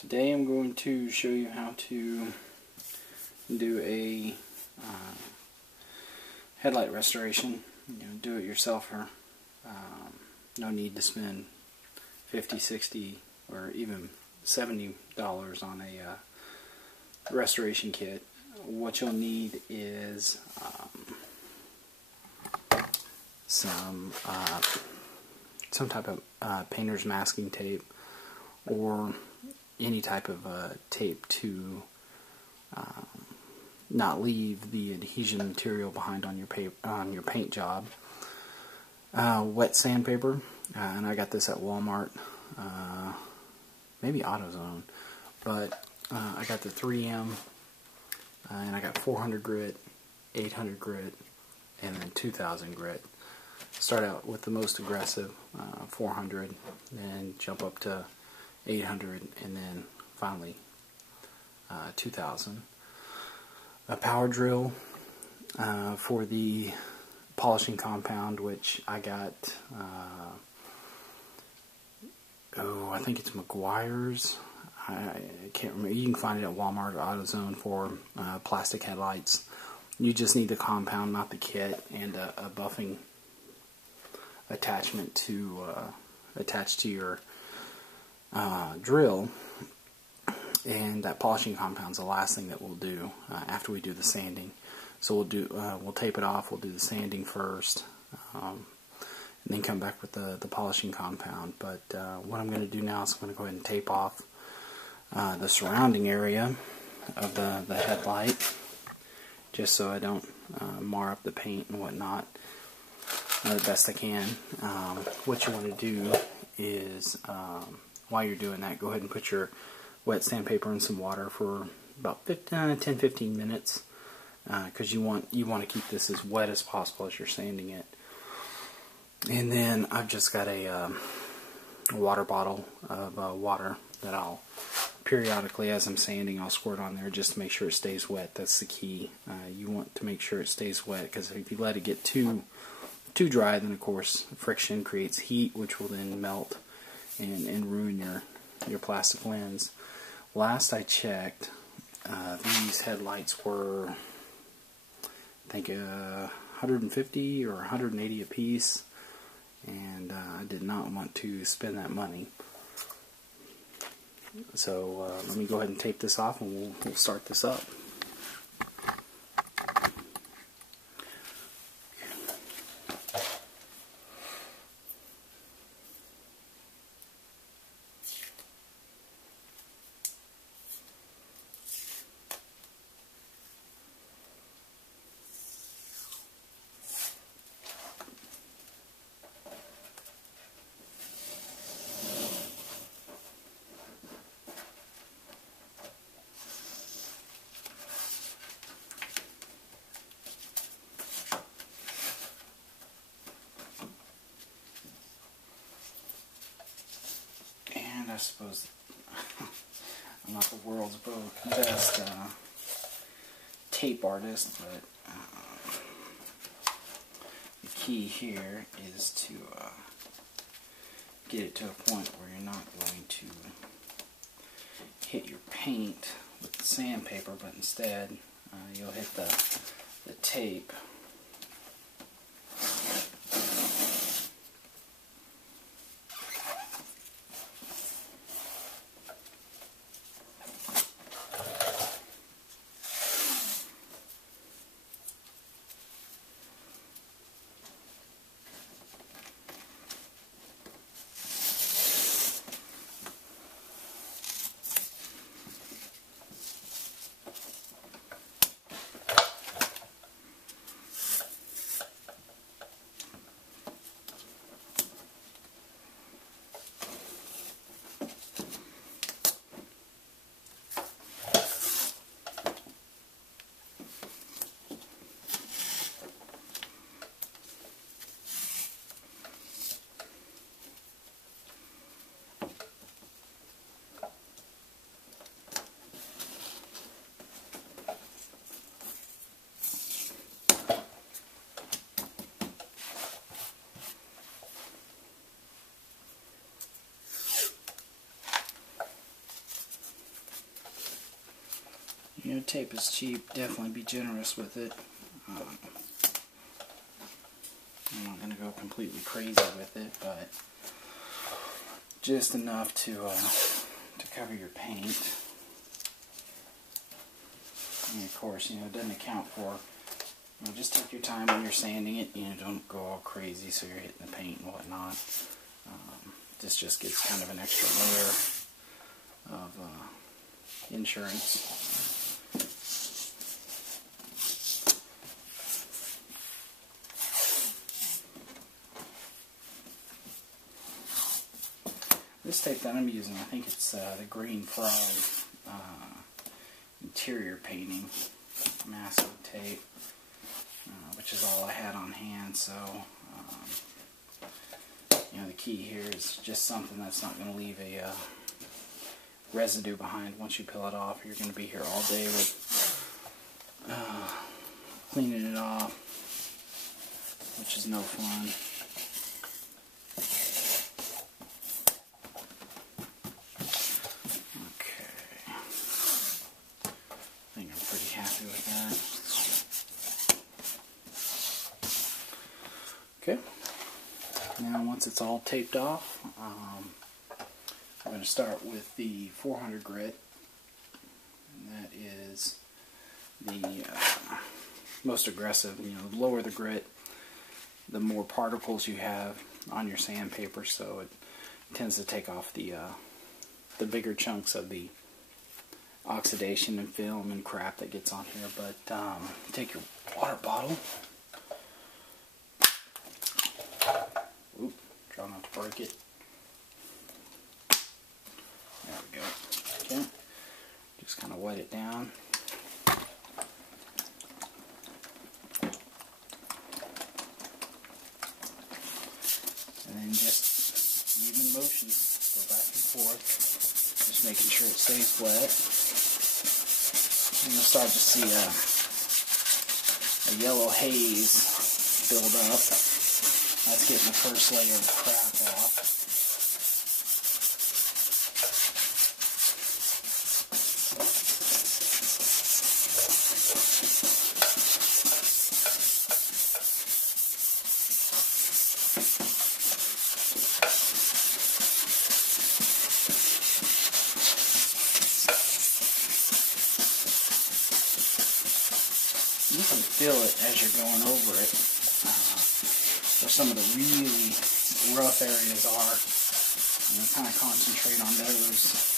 Today I'm going to show you how to do a headlight restoration. Do it yourselfer. No need to spend $50, $60, or even $70 on a restoration kit. What you'll need is some type of painter's masking tape, or any type of tape to not leave the adhesion material behind on your paint job. Wet sandpaper, and I got this at Wal-Mart, maybe Autozone, but I got the 3M, and I got 400 grit, 800 grit, and then 2000 grit. Start out with the most aggressive, 400, then jump up to 800, and then finally 2000. A power drill for the polishing compound, which I got, I think it's Meguiare's. I can't remember. You can find it at Wal-Mart or AutoZone for plastic headlights. You just need the compound, not the kit, and a buffing attachment to attach to your drill. And that polishing compound is the last thing that we'll do after we do the sanding. So we'll tape it off. We'll do the sanding first, and then come back with the polishing compound. But what I'm going to do now is I'm going to go ahead and tape off the surrounding area of the headlight, just so I don't mar up the paint and whatnot the best I can. What you want to do is, while you're doing that, go ahead and put your wet sandpaper in some water for about 10-15 minutes, because you want to keep this as wet as possible as you're sanding it. And then I've just got a water bottle of water that I'll periodically, as I'm sanding, I'll squirt on there just to make sure it stays wet. That's the key. You want to make sure it stays wet, because if you let it get too dry, then of course friction creates heat, which will then melt and ruin your plastic lens. Last I checked, these headlights were, I think, 150 or 180 a piece, and I did not want to spend that money. So let me go ahead and tape this off, and we'll start this up. I suppose I'm not the world's best tape artist, but the key here is to get it to a point where you're not going to hit your paint with the sandpaper, but instead you'll hit the tape. You know, tape is cheap. Definitely be generous with it. I'm not going to go completely crazy with it, but just enough to cover your paint. And of course, you know, it doesn't account for, you know, just take your time when you're sanding it. You know, don't go all crazy so you're hitting the paint and whatnot. This just gets kind of an extra layer of insurance. This tape that I'm using, I think it's the Green Frog interior painting masking tape, which is all I had on hand. So, you know, the key here is just something that's not going to leave a residue behind once you peel it off. You're going to be here all day with cleaning it off, which is no fun. Okay, now once it's all taped off, I'm going to start with the 400 grit, and that is the most aggressive. You know, the lower the grit, the more particles you have on your sandpaper, so it tends to take off the bigger chunks of the oxidation and film and crap that gets on here. But take your water bottle. Oop, try not to break it. There we go. Okay, just kind of wet it down. And then just even motions, go back and forth, just making sure it stays wet. And you'll start to see a yellow haze build up. That's getting the first layer of crap off. You can feel it as you're going over it, where some of the really rough areas are. You know, kind of concentrate on those.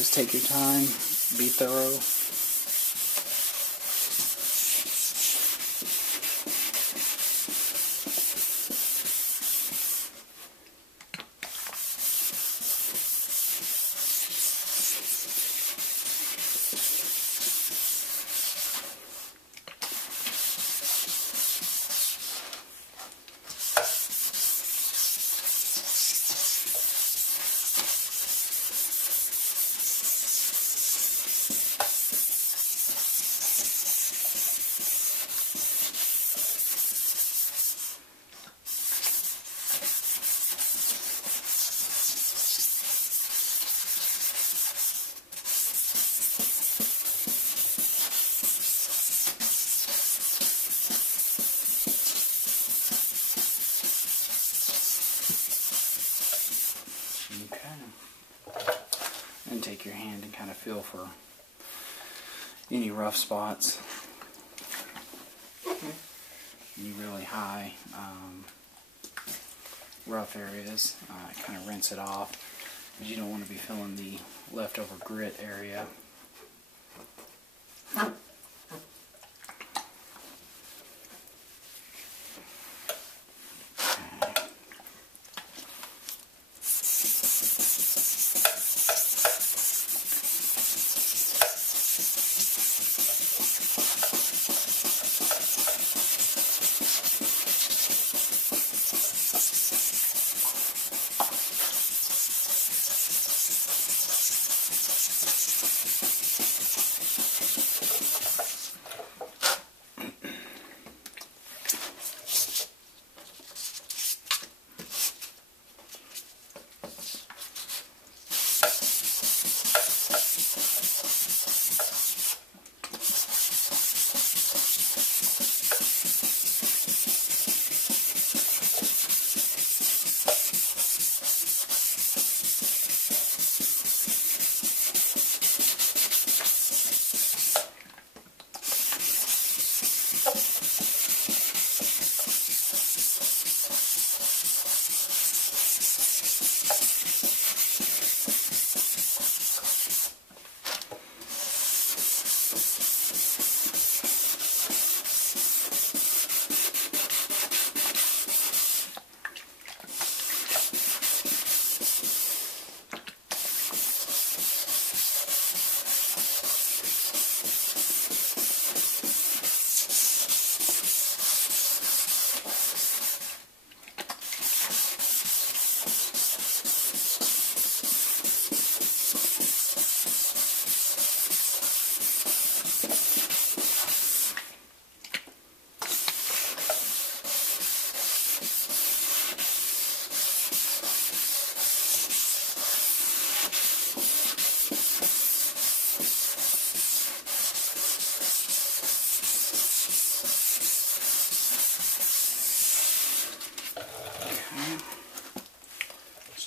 Just take your time, be thorough. And take your hand and kind of feel for any rough spots, any really high rough areas. Kind of rinse it off, because you don't want to be feeling the leftover grit area.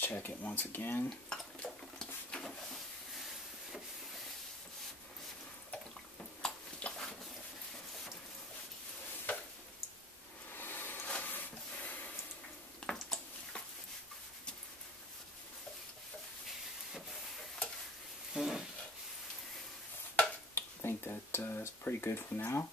Check it once again. I think that is pretty good for now.